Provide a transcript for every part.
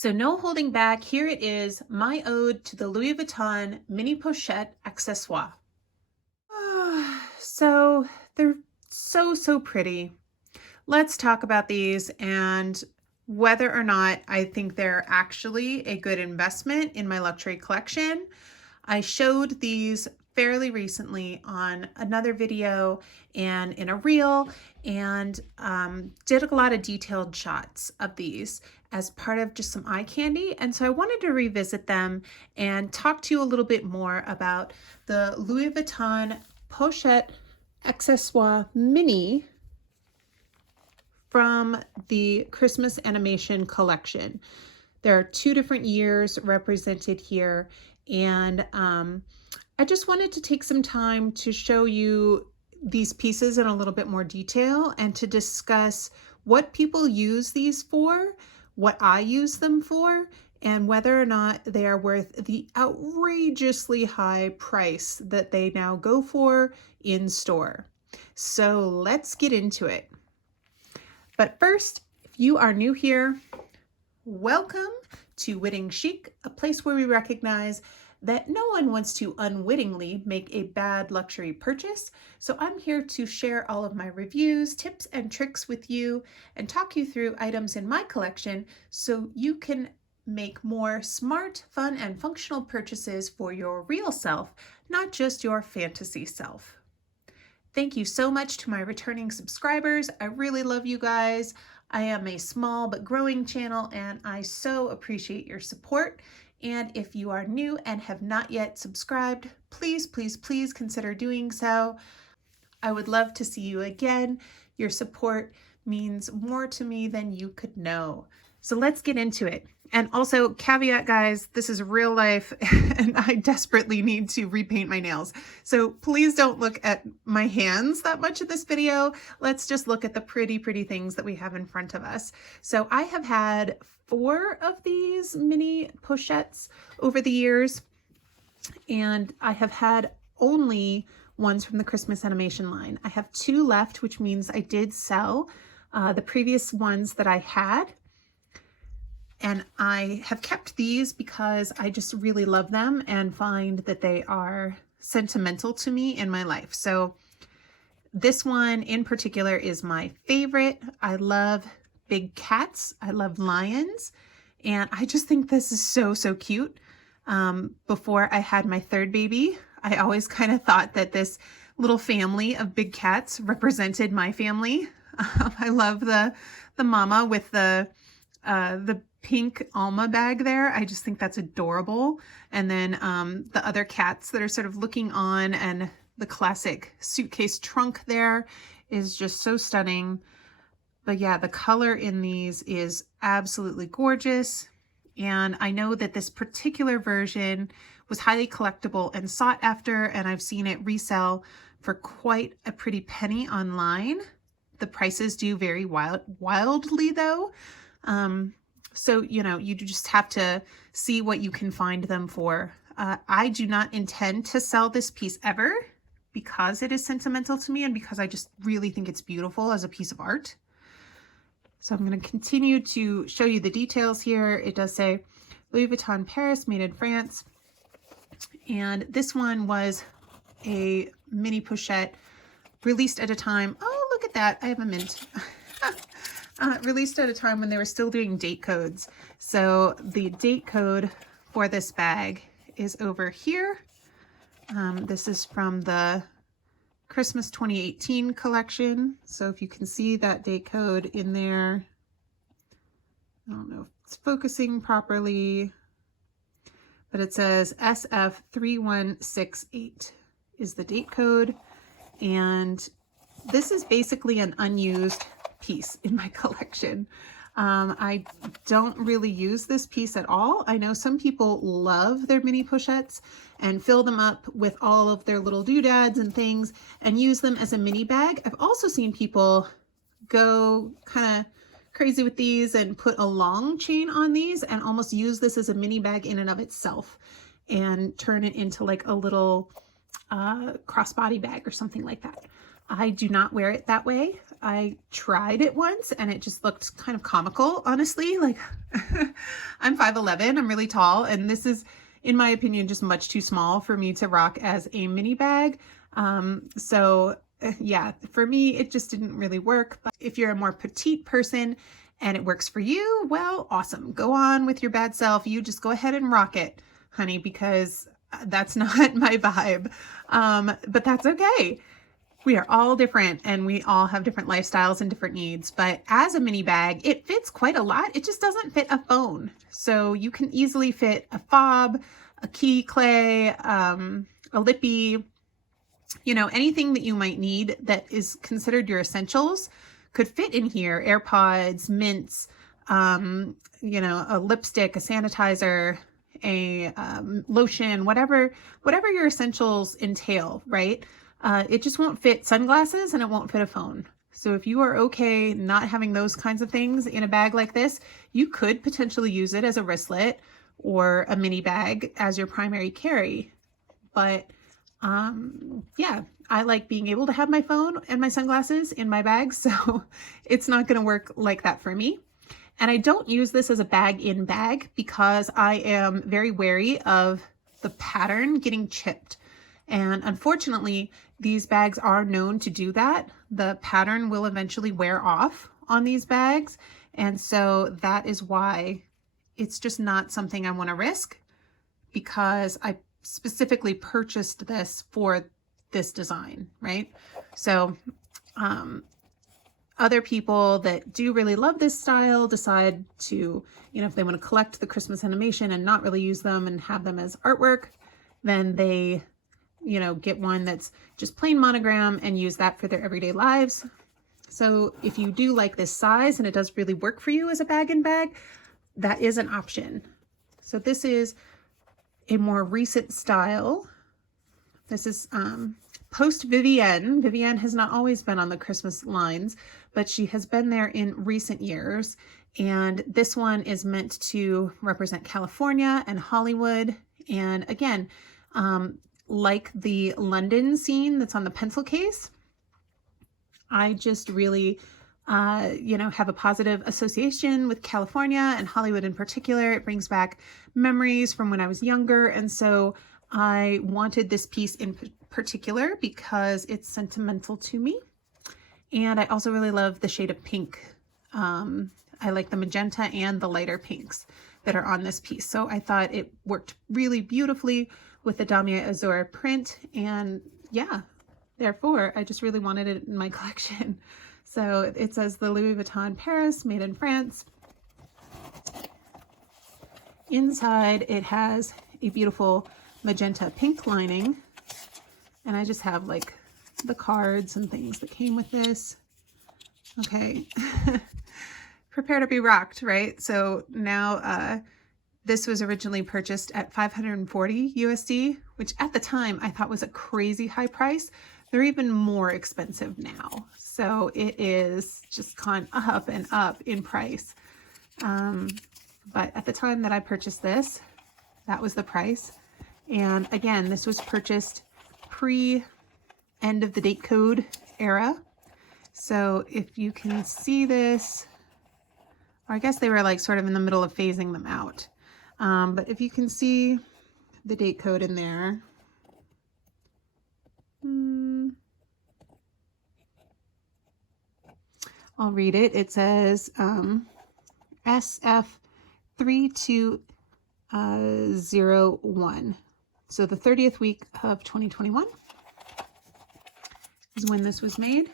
So no holding back, here it is, my ode to the Louis Vuitton mini pochette accessoire. So they're so pretty. Let's talk about these and whether or not I think they're actually a good investment in my luxury collection. I showed these fairly recently on another video and in a reel, and did a lot of detailed shots of these as part of just some eye candy. And so I wanted to revisit them and talk to you a little bit more about the Louis Vuitton Pochette Accessoire Mini from the Christmas animation collection. There are two different years represented here, and I just wanted to take some time to show you these pieces in a little bit more detail and to discuss what people use these for, what I use them for, and whether or not they are worth the outrageously high price that they now go for in store. So let's get into it. But first, if you are new here, welcome to Witting Chic, a place where we recognize that no one wants to unwittingly make a bad luxury purchase. So I'm here to share all of my reviews, tips, and tricks with you and talk you through items in my collection so you can make more smart, fun, and functional purchases for your real self, not just your fantasy self. Thank you so much to my returning subscribers. I really love you guys. I am a small but growing channel, and I so appreciate your support. And if you are new and have not yet subscribed, please consider doing so. I would love to see you again. Your support means more to me than you could know. So let's get into it. And also, caveat guys, this is real life and I desperately need to repaint my nails. So please don't look at my hands that much in this video. Let's just look at the pretty things that we have in front of us. So I have had 4 of these mini pochettes over the years, and I have had only ones from the Christmas animation line. I have 2 left, which means I did sell the previous ones that I had. And I have kept these because I just really love them and find that they are sentimental to me in my life. So this one in particular is my favorite. I love big cats. I love lions. And I just think this is so cute. Before I had my 3rd baby, I always kind of thought that this little family of big cats represented my family. I love the mama with the pink Alma bag there. I just think that's adorable. And then the other cats that are sort of looking on, and the classic suitcase trunk there is just so stunning. But yeah, the color in these is absolutely gorgeous. And I know that this particular version was highly collectible and sought after, and I've seen it resell for quite a pretty penny online. The prices do vary wildly though. So, you know, you just have to see what you can find them for. I do not intend to sell this piece ever because it is sentimental to me and because I just really think it's beautiful as a piece of art. So I'm going to continue to show you the details here. It does say Louis Vuitton Paris, made in France. And this one was a mini pochette released at a time. Oh, look at that. I have a mint. Released at a time when they were still doing date codes. So the date code for this bag is over here. This is from the Christmas 2018 collection. So if you can see that date code in there, I don't know if it's focusing properly, but it says SF3168 is the date code. And this is basically an unused piece in my collection. I don't really use this piece at all. I know some people love their mini pochettes and fill them up with all of their little doodads and things and use them as a mini bag. I've also seen people go kind of crazy with these and put a long chain on these and almost use this as a mini bag in and of itself and turn it into like a little crossbody bag or something like that. I do not wear it that way. I tried it once and it just looked kind of comical, honestly. Like I'm 5'11", I'm really tall, and this is, in my opinion, just much too small for me to rock as a mini bag. Yeah, for me, it just didn't really work. But if you're a more petite person and it works for you, well, awesome. Go on with your bad self. You just go ahead and rock it, honey, because that's not my vibe. But that's okay. We are all different and we all have different lifestyles and different needs, but as a mini bag, it fits quite a lot. It just doesn't fit a phone. So you can easily fit a fob, a key clay, a lippy, you know, anything that you might need that is considered your essentials could fit in here. AirPods, mints, you know, a lipstick, a sanitizer, a lotion, whatever your essentials entail, right? It just won't fit sunglasses and it won't fit a phone. So if you are okay not having those kinds of things in a bag like this, you could potentially use it as a wristlet or a mini bag as your primary carry. But yeah, I like being able to have my phone and my sunglasses in my bag, so it's not going to work like that for me. And I don't use this as a bag-in bag because I am very wary of the pattern getting chipped. And unfortunately, these bags are known to do that. The pattern will eventually wear off on these bags. And so that is why it's just not something I want to risk, because I specifically purchased this for this design, right? So other people that do really love this style decide to, you know, if they want to collect the Christmas animation and not really use them and have them as artwork, then they, you know, get one that's just plain monogram and use that for their everyday lives. So if you do like this size and it does really work for you as a bag-in-bag, that is an option. So this is a more recent style. This is post Vivienne. Vivienne has not always been on the Christmas lines, but she has been there in recent years. And this one is meant to represent California and Hollywood. And again, like the London scene that's on the pencil case, I just really, you know, have a positive association with California and Hollywood in particular. It brings back memories from when I was younger. And so I wanted this piece in particular because it's sentimental to me. And I also really love the shade of pink. I like the magenta and the lighter pinks that are on this piece. So I thought it worked really beautifully with the Damier Azur print. And yeah, therefore, I just really wanted it in my collection. So it says the Louis Vuitton Paris, made in France. Inside, it has a beautiful magenta pink lining. And I just have like the cards and things that came with this. Okay. Prepare to be rocked, right? So now this was originally purchased at $540 USD, which at the time I thought was a crazy high price. They're even more expensive now. So it is just gone up and up in price. But at the time that I purchased this, that was the price. And again, this was purchased pre-end of the date code era. So if you can see this, or I guess they were like sort of in the middle of phasing them out. But if you can see the date code in there, I'll read it. It says SF3201. So the 30th week of 2021 is when this was made.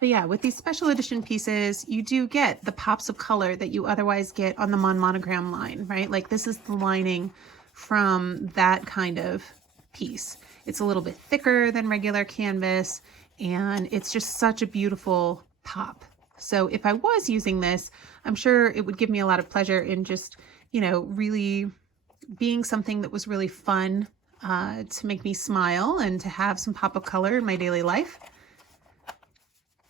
But yeah, with these special edition pieces, you do get the pops of color that you otherwise get on the monogram line, right? Like this is the lining from that kind of piece. It's a little bit thicker than regular canvas, and it's just such a beautiful pop. So if I was using this, I'm sure it would give me a lot of pleasure in just, you know, really being something that was really fun to make me smile and to have some pop of color in my daily life.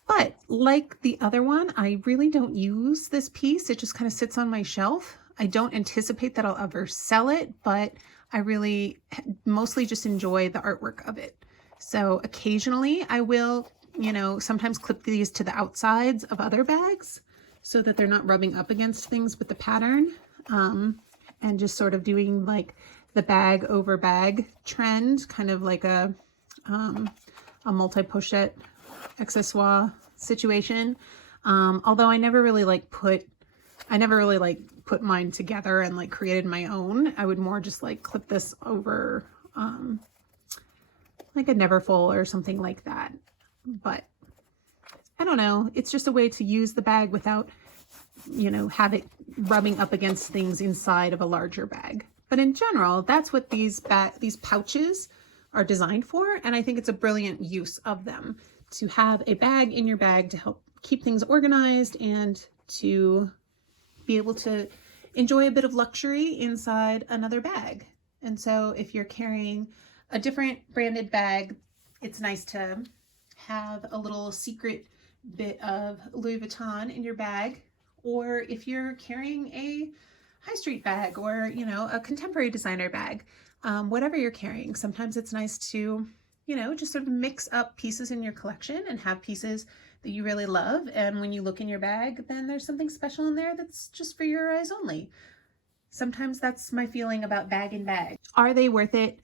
But like the other one, I really don't use this piece. It just kind of sits on my shelf. I don't anticipate that I'll ever sell it, but I really mostly just enjoy the artwork of it. So occasionally I will, you know, sometimes clip these to the outsides of other bags. so that they're not rubbing up against things with the pattern, and just sort of doing like the bag over bag trend, kind of like a multi-pochette accessoire situation. Although I never really put mine together and like created my own. I would more just like clip this over like a Neverfull or something like that. But I don't know, it's just a way to use the bag without, you know, have it rubbing up against things inside of a larger bag. But in general, that's what these pouches are designed for, and I think it's a brilliant use of them, to have a bag in your bag to help keep things organized and to be able to enjoy a bit of luxury inside another bag. And so if you're carrying a different branded bag, it's nice to have a little secret bit of Louis Vuitton in your bag. Or if you're carrying a high street bag, or, you know, a contemporary designer bag, whatever you're carrying, sometimes it's nice to, you know, just sort of mix up pieces in your collection and have pieces that you really love. And when you look in your bag, then there's something special in there that's just for your eyes only. Sometimes that's my feeling about bag and bag. Are they worth it?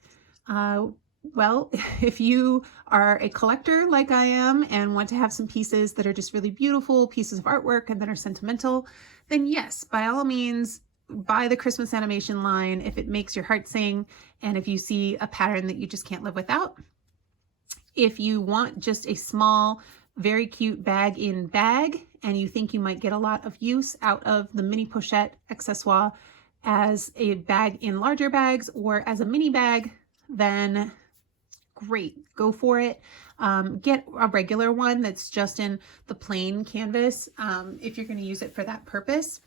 Well, if you are a collector like I am and want to have some pieces that are just really beautiful pieces of artwork and that are sentimental, then yes, by all means, buy the Christmas animation line if it makes your heart sing and if you see a pattern that you just can't live without. If you want just a small, very cute bag in bag and you think you might get a lot of use out of the mini pochette accessoire as a bag in larger bags or as a mini bag, then great, go for it. Get a regular one that's just in the plain canvas if you're going to use it for that purpose,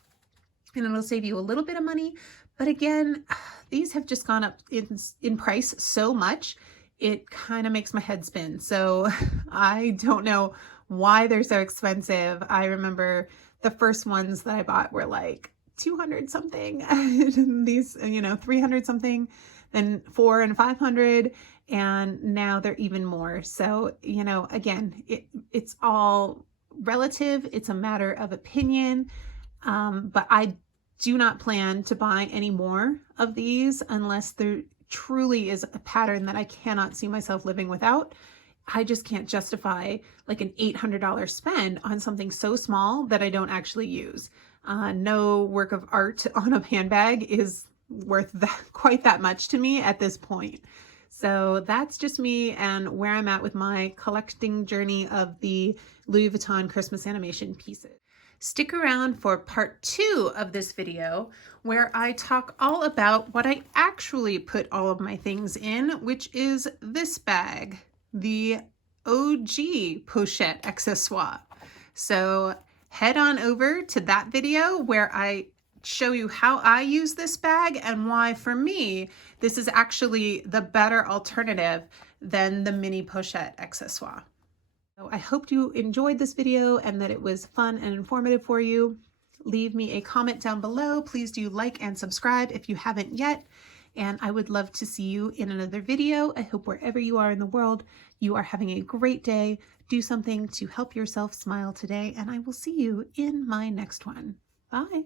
and it'll save you a little bit of money. But again, these have just gone up in price so much, it kind of makes my head spin. So I don't know why they're so expensive. I remember the first ones that I bought were like 200 something, these, you know, 300 something, then 400 and 500, and now they're even more. So, you know, again, it's all relative. It's a matter of opinion. But I do not plan to buy any more of these unless there truly is a pattern that I cannot see myself living without. I just can't justify like an $800 spend on something so small that I don't actually use. No work of art on a handbag is worth quite that much to me at this point. So that's just me and where I'm at with my collecting journey of the Louis Vuitton Christmas animation pieces. Stick around for part 2 of this video, where I talk all about what I actually put all of my things in, which is this bag, the OG Pochette accessoire. So head on over to that video where I show you how I use this bag and why, for me, this is actually the better alternative than the mini pochette accessoire. So I hope you enjoyed this video and that it was fun and informative for you. Leave me a comment down below. Please do like and subscribe if you haven't yet. And I would love to see you in another video. I hope wherever you are in the world, you are having a great day. Do something to help yourself smile today, and I will see you in my next one. Bye.